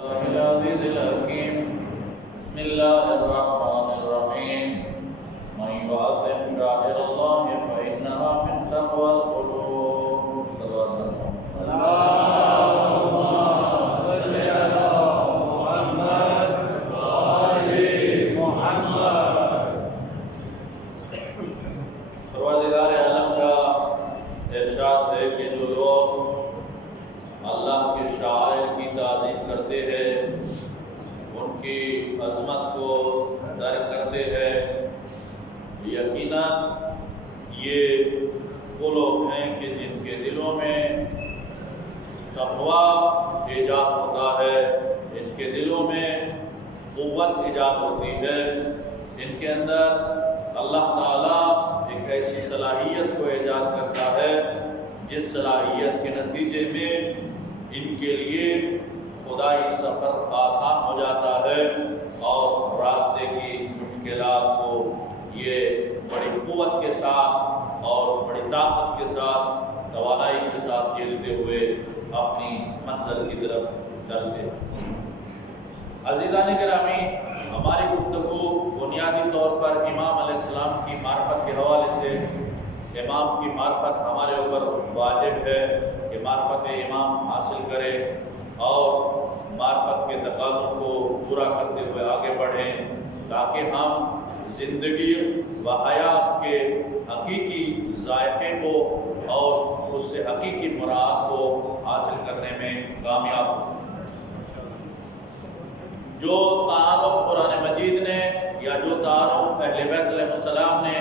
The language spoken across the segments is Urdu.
العزيز الحكيم بسم الله الرحمن الرحيم من يعظم شعائر الله فإنها من تقوى القلوب صلى اللهم صل على محمد وآل محمد۔ پروردگار عالم کا ارشاد ہے کہ جو لوگ اللہ کے شعائر کی تعظیم کرتے ہیں، ان کی عظمت کو درک کرتے ہیں، یقیناً یہ وہ لوگ ہیں کہ جن کے دلوں میں تقویٰ ایجاد ہوتا ہے، ان کے دلوں میں قوت ایجاد ہوتی ہے، ان کے اندر اللہ تعالیٰ ایک ایسی صلاحیت کو ایجاد کرتا ہے جس صلاحیت کے نتیجے میں ان کے لیے خدائی سفر آسان ہو جاتا ہے اور راستے کی مشکلات کو یہ بڑی قوت کے ساتھ اور بڑی طاقت کے ساتھ توانائی کے ساتھ جھیلتے ہوئے اپنی منزل کی طرف چلتے ہیں۔ عزیزان گرامی، ہماری گفتگو بنیادی طور پر امام علیہ السلام کی معرفت کے حوالے سے، امام کی معرفت ہمارے اوپر واجب ہے کہ معرفت امام حاصل کرے اور معرفت کے تقاضوں کو پورا کرتے ہوئے آگے بڑھیں تاکہ ہم زندگی و حیات کے حقیقی ذائقے کو اور اس سے حقیقی مراد کو حاصل کرنے میں کامیاب ہوں۔ جو تعارف قرآن مجید نے یا جو تعارف اہل بیت علیہ السلام نے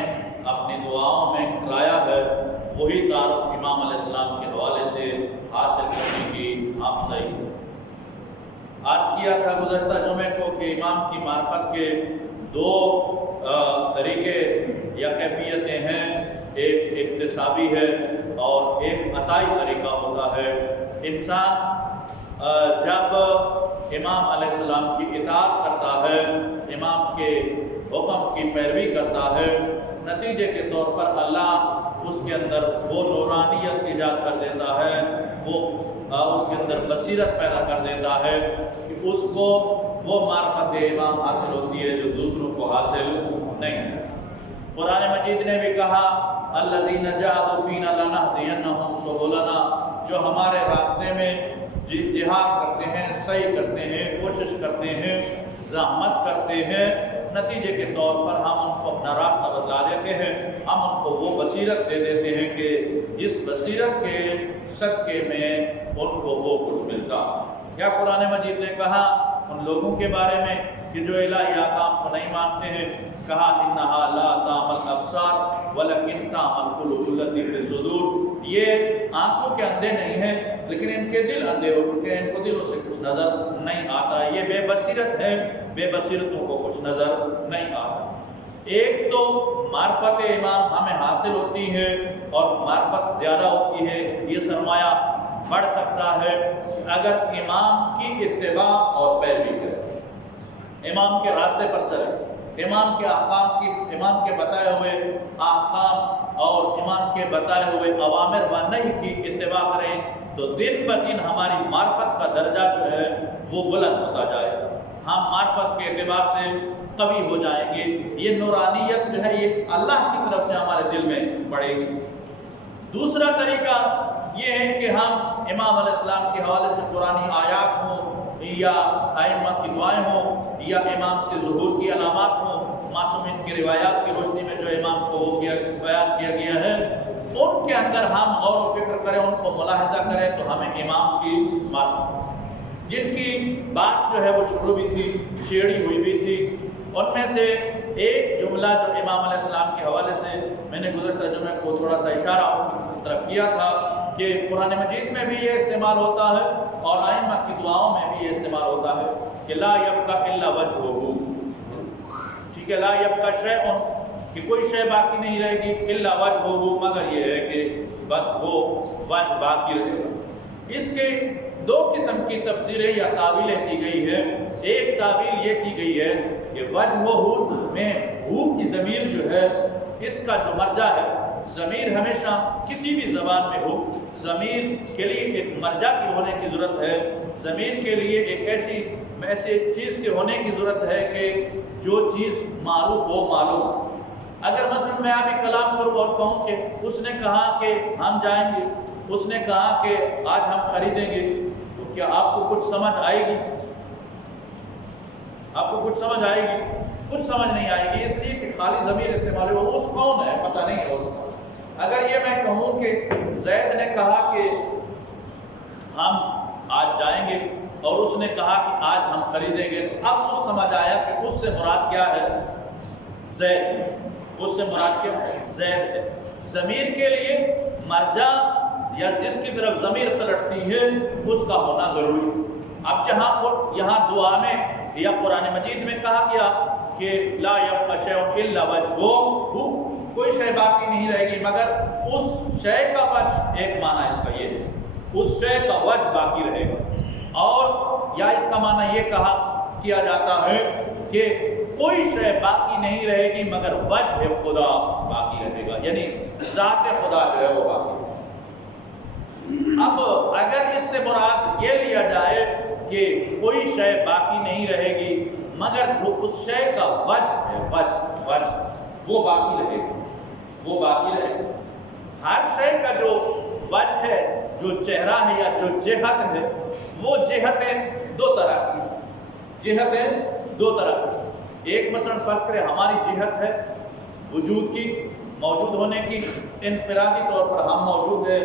اپنی دعاؤں میں کرایا ہے، وہی تعارف امام علیہ السلام کے حوالے سے حاصل کرنے کی ہم صحیح ہے۔ آج کیا تھا گزشتہ جمعے کو کہ امام کی معرفت کے دو طریقے یا کیفیتیں ہیں، ایک اکتسابی ہے اور ایک عطائی طریقہ ہوتا ہے۔ انسان جب امام علیہ السلام کی اطاعت کرتا ہے، امام کے حکم کی پیروی کرتا ہے، نتیجے کے طور پر اللہ اس کے اندر وہ نورانیت ایجاد کر دیتا ہے، وہ اس کے اندر بصیرت پیدا کر دیتا ہے کہ اس کو وہ معرفت امام حاصل ہوتی ہے جو دوسروں کو حاصل نہیں ہے۔ قرآن مجید نے بھی کہا الذین جاہدوا فینا لنہدینہم سبلنا، جو ہمارے راستے میں جہاد کرتے ہیں، سعی کرتے ہیں، کوشش کرتے ہیں، زحمت کرتے ہیں، نتیجے کے طور پر ہم ان کو اپنا راستہ بتلا دیتے ہیں، ہم ان کو وہ بصیرت دے دیتے ہیں کہ جس بصیرت کے صدقے میں ان کو وہ کچھ ملتا۔ کیا قرآن مجید نے کہا ان لوگوں کے بارے میں کہ جو الہی احکام کو نہیں مانتے ہیں؟ کہا انہا لا تعمل ابصار ولکن تعمل قلوب التی فی الصدور، یہ آنکھوں کے اندھے نہیں ہیں لیکن ان کے دل اندھے ہو چکے ہیں، ان کو دلوں سے کچھ نظر نہیں آتا، یہ بے بصیرت ہے، بے بصیرتوں کو کچھ نظر نہیں آتا۔ ایک تو معرفت امام ہمیں حاصل ہوتی ہے اور معرفت زیادہ ہوتی ہے، یہ سرمایہ بڑھ سکتا ہے اگر امام کی اتباع اور پیروی کرے، امام کے راستے پر چلے، امام کے احکام کی، امام کے بتائے ہوئے احکام اور امام کے بتائے ہوئے اوامر و نہی کی اتباع کریں تو دن بدن ہماری معرفت کا درجہ جو ہے وہ بلند ہوتا جائے گا، ہم معرفت کے اعتبار سے قوی ہو جائیں گے، یہ نورانیت جو ہے یہ اللہ کی طرف سے ہمارے دل میں بڑھے گی۔ دوسرا طریقہ یہ ہے کہ ہم امام علیہ السلام کے حوالے سے قرآنی آیات ہوں یا ائمہ کی دعائیں ہوں یا امام کے ظہور کی علامات ہوں، معصومین کی روایات کی روشنی میں جو امام کو وہ بیان کیا گیا ہے، ان کے اندر ہم غور و فکر کریں، ان کو ملاحظہ کریں تو ہمیں امام کی معلوم، جن کی بات جو ہے وہ شروع بھی تھی، چھیڑی ہوئی بھی تھی، ان میں سے ایک جملہ جو امام علیہ السلام کے حوالے سے میں نے گزشتہ جمعے کو تھوڑا سا اشارہ اس طرف کیا تھا کہ قرآن مجید میں بھی یہ استعمال ہوتا ہے اور ائمہ کی دعاؤں میں بھی یہ استعمال ہوتا ہے کہ لا یبقى الا وجهه، ٹھیک ہے، لا یبقى شیء، کہ کوئی شے باقی نہیں رہے گی، الا وجهه، مگر یہ ہے کہ بس وہ وجہ باقی رہے گا۔ اس کے دو قسم کی تفسیریں یا تعویلیں کی گئی ہے۔ ایک تعویل یہ کی گئی ہے کہ وجہہ میں ہو کی ضمیر جو ہے اس کا جو مرجع ہے، ضمیر ہمیشہ کسی بھی زبان میں ہو ضمیر کے لیے ایک مرجع کی ہونے کی ضرورت ہے۔ ضمیر کے لیے ایک ایسی چیز کے ہونے کی ضرورت ہے کہ جو چیز معروف ہو معلوم. اگر مثلا میں ابھی کلام کروں اور کہوں کہ اس نے کہا کہ ہم جائیں گے، اس نے کہا کہ آج ہم خریدیں گے، تو کیا آپ کو کچھ سمجھ آئے گی؟ آپ کو کچھ سمجھ آئے گی؟ کچھ سمجھ نہیں آئے گی، اس لیے کہ خالی ضمیر استعمال ہو. اس کون ہے پتہ نہیں ہے اس کا. اگر یہ میں کہوں کہ زید نے کہا کہ ہم آج جائیں گے اور اس نے کہا کہ آج ہم خریدیں گے، تو اب اس سمجھ آیا کہ اس سے مراد کیا ہے؟ زید. اس سے مراد کیا ہے؟ زید ہے. ضمیر کے لیے مرجع یا جس کی طرف ضمیر پلٹتی ہے اس کا ہونا ضروری. اب یہاں دعا میں یا قرآن مجید میں کہا گیا کہ لا یبقی شیء الا وجہہ، کوئی شے باقی نہیں رہے گی مگر اس شے کا وجہ. ایک معنی اس کا یہ ہے اس شے کا وجہ باقی رہے گا. اور یا اس کا معنی یہ کیا جاتا ہے کہ کوئی شے باقی نہیں رہے گی مگر وجہ خدا باقی رہے گا، یعنی ذات خدا جو ہے وہ باقی. اب اگر اس سے مراد یہ لیا جائے کہ کوئی شے باقی نہیں رہے گی مگر جو اس شے کا وجہ ہے وجہ وہ باقی رہے گا، وہ باقی رہے گا. ہر شے کا جو وجہ ہے، جو چہرہ ہے یا جو جہت ہے، وہ جہتیں دو طرح کی ایک مثلا فرض کرے ہماری جہت ہے وجود کی، موجود ہونے کی. انفرادی طور پر ہم موجود ہیں،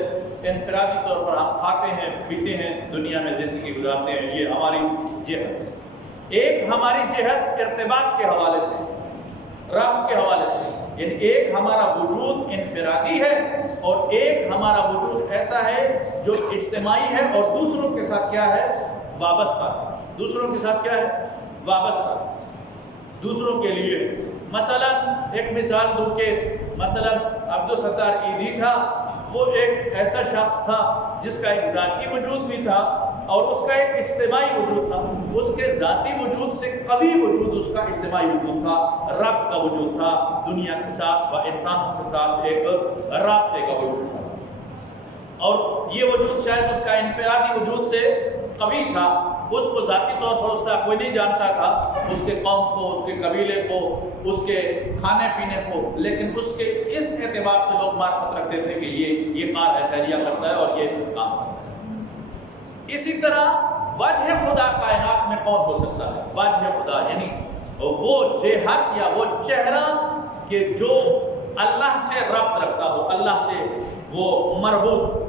انفرادی طور پر ہم کھاتے ہیں پیتے ہیں دنیا میں زندگی گزارتے ہیں، یہ ہماری جہت ہے. ایک ہماری جہت ارتباط کے حوالے سے، رب کے حوالے سے، یعنی ایک ہمارا وجود انفرادی ہے اور ایک ہمارا وجود ایسا ہے جو اجتماعی ہے اور دوسروں کے ساتھ کیا ہے؟ وابستہ. دوسروں کے ساتھ کیا ہے؟ وابستہ. دوسروں کے لیے مثلا ایک مثال دوں کہ مثلا عبدالستار عیدی تھا، وہ ایک ایسا شخص تھا جس کا ایک ذاتی وجود بھی تھا اور اس کا ایک اجتماعی وجود تھا. اس کے ذاتی وجود سے قوی وجود اس کا اجتماعی وجود تھا، رب کا وجود تھا، دنیا کے ساتھ و انسانوں کے ساتھ ایک رابطے کا وجود تھا. اور یہ وجود شاید اس کا انفرادی وجود سے قوی تھا. اس کو ذاتی طور پر اس کا کوئی نہیں جانتا تھا، اس کے قوم کو، اس کے قبیلے کو، اس کے کھانے پینے کو، لیکن اس کے اس اعتبار سے لوگ معرفت رکھتے تھے کہ یہ کار ہے، خیریہ کرتا ہے اور یہ کام کرتا ہے. اسی طرح وجہ خدا کائنات میں کون ہو سکتا ہے؟ وجہ خدا یعنی وہ جہت یا وہ چہرہ کہ جو اللہ سے ربط رکھتا ہو، اللہ سے وہ مربوط.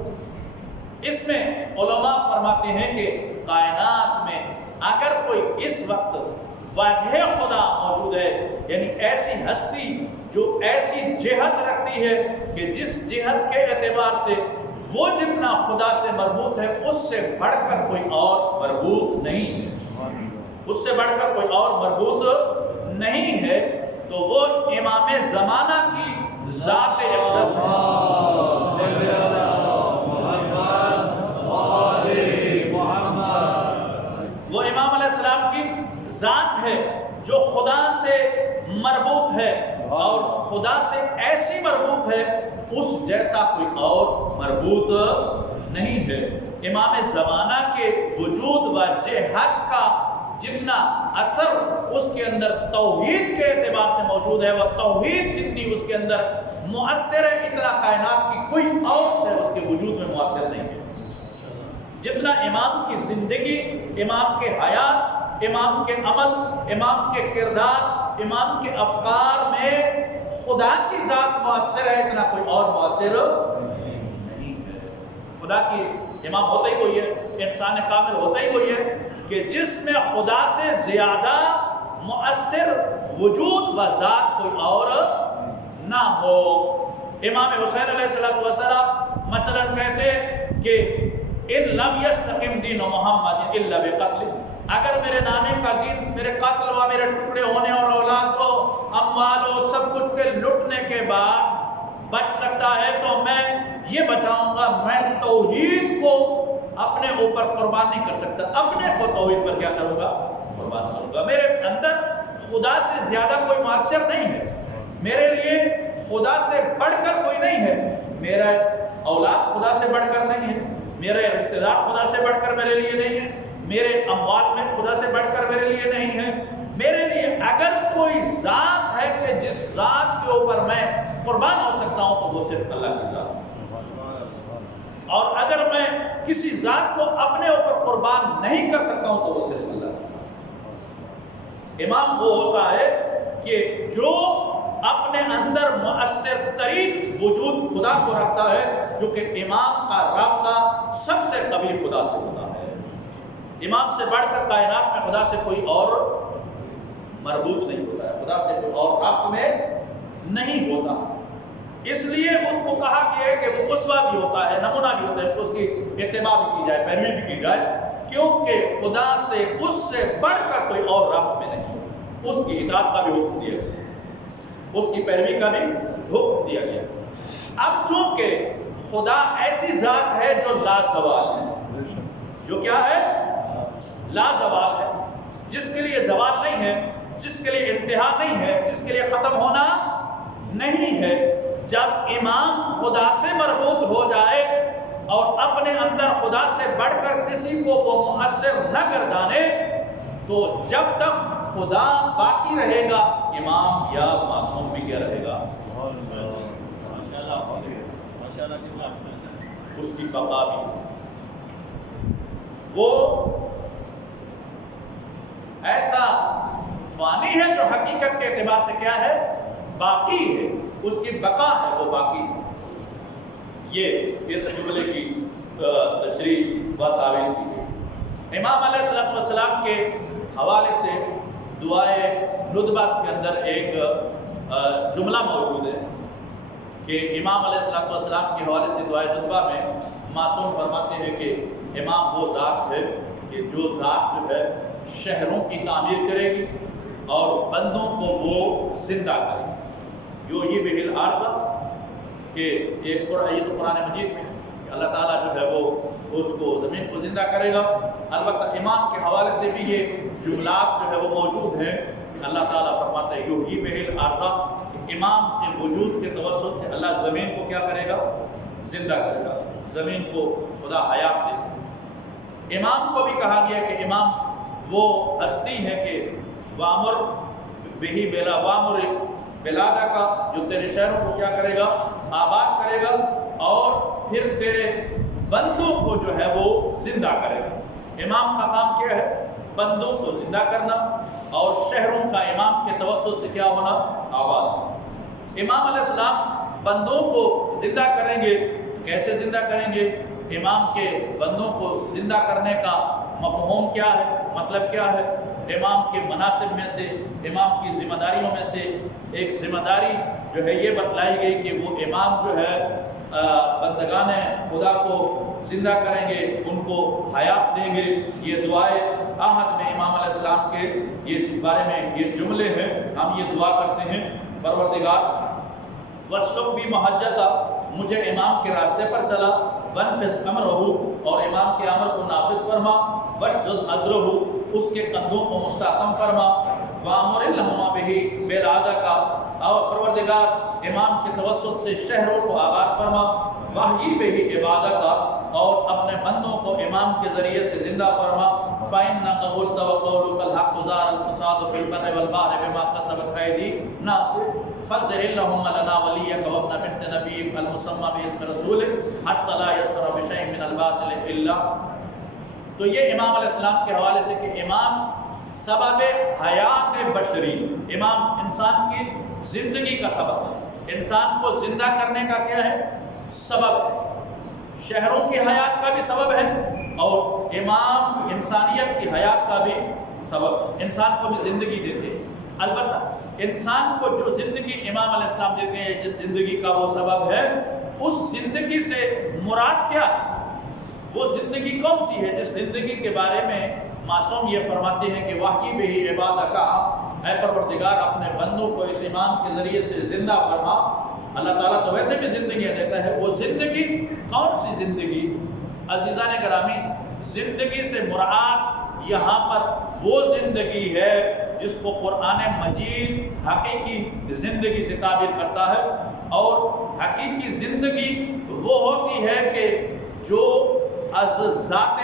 اس میں علماء فرماتے ہیں کہ کائنات میں اگر کوئی اس وقت وجہ خدا موجود ہے، یعنی ایسی ہستی جو ایسی جہت رکھتی ہے کہ جس جہت کے اعتبار سے وہ جتنا خدا سے مربوط ہے اس سے بڑھ کر کوئی اور مربوط نہیں ہے، اس سے بڑھ کر کوئی اور مربوط نہیں ہے، تو وہ امام زمانہ کی ذات اقدس ہے. وہ امام علیہ السلام کی ذات ہے جو خدا سے مربوط ہے اور خدا سے ایسی مربوط ہے اس جیسا کوئی اور مربوط نہیں ہے. امام زمانہ کے وجود و جہت کا جتنا اثر اس کے اندر توحید کے اعتبار سے موجود ہے، وہ توحید جتنی اس کے اندر مؤثر ہے اتنا کائنات کی کوئی اور ہے اس کے وجود میں مؤثر نہیں ہے. جتنا امام کی زندگی، امام کے حیات، امام کے عمل، امام کے کردار، امام کے افکار میں خدا کی ذات مؤثر ہے اتنا کوئی اور مؤثر نہیں ہے. خدا کی امام ہوتا ہی کوئی ہے، انسان کامل ہوتا ہی کوئی ہے کہ جس میں خدا سے زیادہ مؤثر وجود و ذات کوئی اور نہ ہو. امام حسین علیہ السلام مثلا کہتے کہ ان لم یستقم دین محمد الا بقتل، اگر میرے نانے کا دین میرے قتل و میرے ٹکڑے ہونے اور اولاد کو اموال و سب کچھ کے لٹنے کے بعد بچ سکتا ہے تو میں یہ بچاؤں گا. میں توحید کو اپنے اوپر قربان نہیں کر سکتا، اپنے کو توحید پر کیا کروں گا؟ قربان کروں گا. میرے اندر خدا سے زیادہ کوئی مؤثر نہیں ہے، میرے لیے خدا سے بڑھ کر کوئی نہیں ہے. میرا اولاد خدا سے بڑھ کر نہیں ہے، میرے رشتہ دار خدا سے بڑھ کر میرے لیے نہیں ہے، میرے اموال میں خدا سے بڑھ کر میرے لیے نہیں ہے. میرے لیے اگر کوئی ذات ہے کہ جس ذات کے اوپر میں قربان ہو سکتا ہوں تو وہ صرف اللہ کی ذات ہے. اور اگر میں کسی ذات کو اپنے اوپر قربان نہیں کر سکتا ہوں تو وہ صرف اللہ کی ذات ہے. امام وہ ہوتا ہے کہ جو اپنے اندر مؤثر ترین وجود خدا کو رکھتا ہے، جو کہ امام کا رابطہ سب سے قوی خدا سے ہوتا ہے. امام سے بڑھ کر کائنات میں خدا سے کوئی اور مربوط نہیں ہوتا ہے، خدا سے کوئی اور رابط میں نہیں ہوتا. اس لیے اس کو کہا گیا ہے کہ وہ اسوہ بھی ہوتا ہے، نمونہ بھی ہوتا ہے، اس کی اتباع بھی کی جائے، پیروی بھی کی جائے، کیونکہ خدا سے اس سے بڑھ کر کوئی اور رابط میں نہیں. اس کی اطاعت کا بھی حکم دیا گیا، اس کی پیروی کا بھی حکم دیا گیا. اب چونکہ خدا ایسی ذات ہے جو لازوال ہے، جو کیا ہے؟ لازوال ہے، جس کے لیے زوال نہیں ہے، جس کے لیے انتہا نہیں ہے، جس کے لیے ختم ہونا نہیں ہے. جب امام خدا سے مربوط ہو جائے اور اپنے اندر خدا سے بڑھ کر کسی کو وہ مؤثر نہ گردانے، تو جب تک خدا باقی رہے گا امام یا معصوم بھی کیا رہے گا، اس کی بقا بھی. وہ ایسا فانی ہے جو حقیقت کے اعتبار سے کیا ہے؟ باقی ہے، اس کی بقا ہے، وہ باقی ہے. یہ اس جملے کی تشریح و تعویض کی. امام علیہ السلام کے حوالے سے دعائے ندبہ کے اندر ایک جملہ موجود ہے کہ امام علیہ السلام کے حوالے سے دعائے ندبہ میں معصوم فرماتے ہیں کہ امام وہ ذات ہے کہ جو ذات جو ہے شہروں کی تعمیر کرے گی اور بندوں کو وہ زندہ کرے گی. جو یہ بہل عارضہ کہ یہ تو قرآن مجید میں اللہ تعالیٰ جو ہے وہ اس کو زمین کو زندہ کرے گا. البتہ امام کے حوالے سے بھی یہ جملات جو ہے وہ موجود ہیں کہ اللہ تعالیٰ فرماتا ہے یہ بہل عارضہ، امام کے وجود کے توسط سے اللہ زمین کو کیا کرے گا؟ زندہ کرے گا، زمین کو خدا حیات دے گا. امام کو بھی کہا گیا کہ امام وہ ہستی ہے کہ وامر بہی بیلا وامر بلادہ کا، جو تیرے شہروں کو کیا کرے گا؟ آباد کرے گا، اور پھر تیرے بندوں کو جو ہے وہ زندہ کرے گا. امام کا کام کیا ہے؟ بندوں کو زندہ کرنا اور شہروں کا امام کے توسط سے کیا ہونا؟ آباد. امام علیہ السلام بندوں کو زندہ کریں گے. کیسے زندہ کریں گے؟ امام کے بندوں کو زندہ کرنے کا مفہوم کیا ہے، مطلب کیا ہے؟ امام کے مناسب میں سے، امام کی ذمہ داریوں میں سے ایک ذمہ داری جو ہے یہ بتلائی گئی کہ وہ امام جو ہے بندگان خدا کو زندہ کریں گے، ان کو حیات دیں گے. یہ دعائے آہد میں امام علیہ السلام کے یہ بارے میں یہ جملے ہیں. ہم یہ دعا کرتے ہیں پروردگار وسلک بھی محجتا، مجھے امام کے راستے پر چلا، ونفذ امرہ، اور امام کے امر کو نافذ فرما، وشدد ازرہ، اس کے کندھوں کو مستحکم فرما، وامر لہما بہی بیلادہ کا، اور پروردگار امام کے توسط سے شہروں کو آباد فرما، وحی بہی عبادہ کا، اور اپنے بندوں کو امام کے ذریعے سے زندہ فرما. فَإِنَّكَ قُلْتَ وَقَوْلُكَ الْحَقُّ ظَهَرَ الْفَسَادُ فِي الْبَرِّ وَالْبَحْرِ بِمَا كَسَبَتْ أَيْدِي النَّاسِ فَاصْبِرْ اللَّهُمَّ لَنَا وَلِيَّكَ وَابْنَ بِنْتِ نَبِيِّكَ الْمُسَمَّى بِاسْمِ رَسُولِكَ حَتَّى لَا يَصْفَرَ بِشَيْءٍ مِنَ الْبَاطِلِ إِلَّا. تو یہ امام علیہ السلام کے حوالے سے کہ امام سبب حیات بشری، امام انسان کی زندگی کا سبب ہے، انسان کو زندہ کرنے کا کیا ہے؟ سبب ہے. شہروں کی حیات کا بھی سبب ہے اور امام انسانیت کی حیات کا بھی سبب ہے. انسان کو بھی زندگی دیتے ہیں. البتہ انسان کو جو زندگی امام علیہ السلام دیتے ہیں، جس زندگی کا وہ سبب ہے، اس زندگی سے مراد کیا ہے؟ وہ زندگی کون سی ہے جس زندگی کے بارے میں معصوم یہ فرماتے ہیں کہ وحی بہی عبادہ کا، اے پروردگار اپنے بندوں کو اس امام کے ذریعے سے زندہ فرما. اللہ تعالیٰ تو ویسے بھی زندگیاں دیتا ہے. وہ زندگی کون سی زندگی؟ عزیزان گرامی، زندگی سے مراد یہاں پر وہ زندگی ہے جس کو قرآن مجید حقیقی زندگی سے تعبیر کرتا ہے. اور حقیقی زندگی وہ ہوتی ہے کہ جو از ذات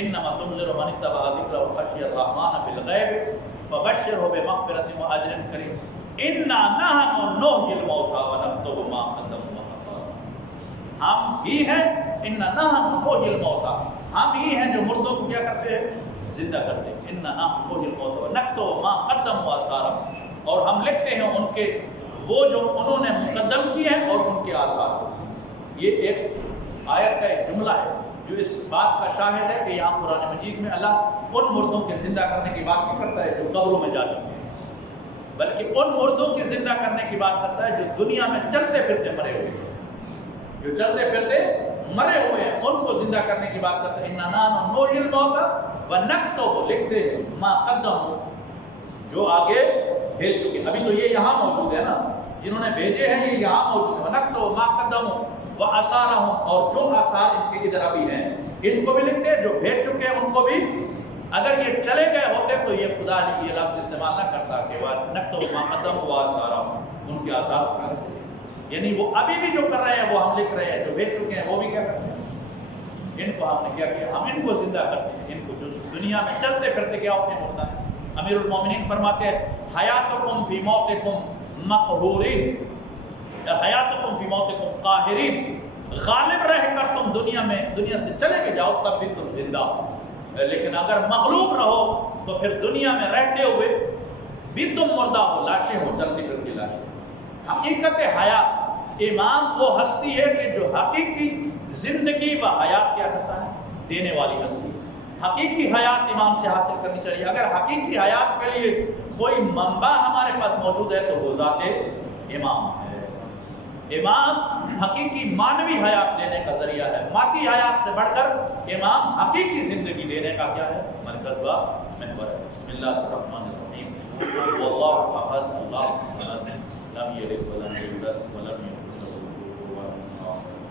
انما تنذر من اتبع الذکر وخشی الرحمن بالغیب فبشرہ بمغفرۃ واجر کریم انا نحن نحیی الموتى ونکتب ما قدموا وآثارهم. ہم ہی ہیں انا نحن نحیی الموتى، ہم ہی ہیں جو مردوں کو کیا کرتے ہیں؟ زندہ کرتے ہیں. انا نحن نحیی الموتى ونکتب ما قدموا وآثارهم، اور ہم لکھتے ہیں ان کے وہ جو انہوں نے مقدم کیے ہیں اور ان کے آثار. یہ ایک آیت کا ایک جملہ ہے جو اس بات کا شاہد ہے کہ یہاں قرآن مجید میں اللہ ان مردوں کے زندہ کرنے کی بات نہیں کرتا ہے جو قبروں میں جا چکے ہیں، بلکہ ان مردوں کے زندہ کرنے کی بات کرتا ہے جو دنیا میں چلتے پھرتے مرے ہوئے ہیں، جو چلتے پھرتے مرے ہوئے ہیں ان کو زندہ کرنے کی بات کرتا ہے. اِنَّا نَحْنُ نُحْيِي الْمَوْتَى وَنَكْتُبُ، لکھتے ہیں مَا قَدَّمُوا، جو آگے بھیج چکے. ابھی تو یہ یہاں موجود ہے نا، جنہوں نے بھیجے ہیں یہ یہاں موجود ہے. وَنَكْتُبُ مَا قَدَّمُوا وَآثَارَهُمْ، اور جو آثار ان کے ادھر ابھی ہیں ان کو بھی لکھتے ہیں، جو بھیج چکے ہیں ان کو بھی. اگر یہ چلے گئے ہوتے تو یہ خدا نے یہ لفظ استعمال نہ کرتا کہ وَنَكْتُبُ مَا قَدَّمُوا وَآثَارَهُمْ، ان کے آثار، یعنی وہ ابھی بھی جو کر رہے ہیں وہ ہم لکھ رہے ہیں، جو بھیج چکے ہیں وہ بھی کیا کرتے ہیں، ان کو ہم نے کیا کیا، ہم ان کو زندہ کرتے ہیں. ان کو جو دنیا میں چلتے پھرتے کیا ہوتے ہیں مرتا ہے. امیر المومنین فرماتے ہیں حیاتکم فی موتکم مقہورین، حیاتکم فی موتکم قاہرین، غالب رہ کر تم دنیا سے چلے کے جاؤ تب بھی تم زندہ ہو، لیکن اگر مغلوب رہو تو پھر دنیا میں رہتے ہوئے بھی تم مردہ ہو، لاشیں ہو، چلتی پھرتی لاشیں. حقیقت حیات، امام وہ ہستی ہے کہ جو حقیقی زندگی و حیات کیا کرتا ہے، دینے والی ہستی. حقیقی حیات امام سے حاصل کرنی چاہیے. اگر حقیقی حیات کے لیے کوئی منبع ہمارے پاس موجود ہے تو وہ ذات امام ہے. امام حقیقی مانوی حیات دینے کا ذریعہ ہے. مادی حیات سے بڑھ کر امام حقیقی زندگی دینے کا کیا ہے، مرکز و محور ہے. بسم اللہ الرحمن الرحیم. واللہ احد اللہ الصمد لم یلد ولم یولد ولم یکن له کفوا احد.